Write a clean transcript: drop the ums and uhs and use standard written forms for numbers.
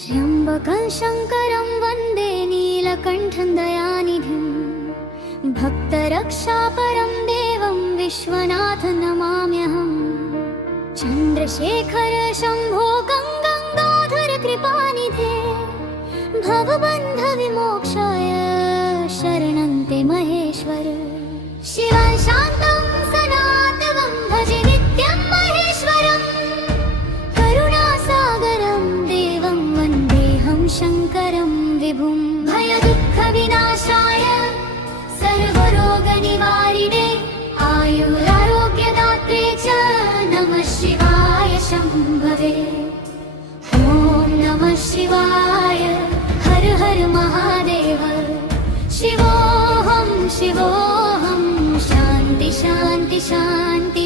त्र्यम्बकं शङ्करं वन्दे नीलकण्ठं दयानिधिं भक्तरक्षापरं देवं विश्वनाथं नमाम्यहम् चन्द्रशेखर शम्भो गङ्गाधर कृपानिधे भवबन्ध विमोक्षाय शरणं ते महेश्वर शिवं शान्तं सनातनं भजे नित्यं महेश्वरम् करुणासागरं देवं वन्देऽहं शङ्करं विभुं भयदुःखविनाशाय सर्वरोगनिवारिणे आयुरारोग्यदात्रे च नमः शिवाय शम्भवे ॐ नमः शिवाय हर हर महादेव शिवोऽहं शिवोऽहं शान्ति शान्ति शान्ति।